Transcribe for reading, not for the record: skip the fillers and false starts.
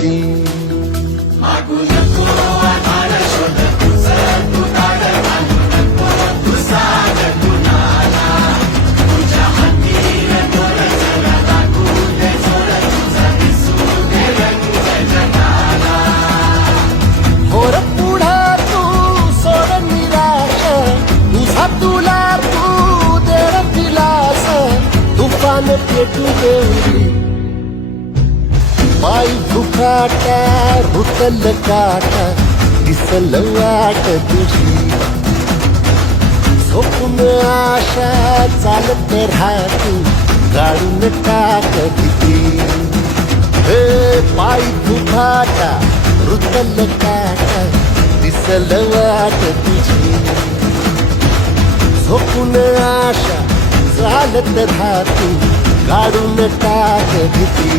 भीती. मागू नको आधार शोध तुझं तू दाड घालू नको तू साग कुणाला तुझ्या हातीर तोर जरा दाखवू दे जोर तुझा दिसू दे रंग जगाला. होर पुढा तू सोड निराश तुझा तुला तू दे दिलास तुफान पेटू देऊली. पाय दुखाटा रुतल काटा दिसल वाट तुझी. झोपून आशा चालत राहतू काढून टाक भीती. हे पाय दुखाटा रुतल काटा दिसल वाट तुझी. झोपून आशा चालत राहतू काढून टाक भीती.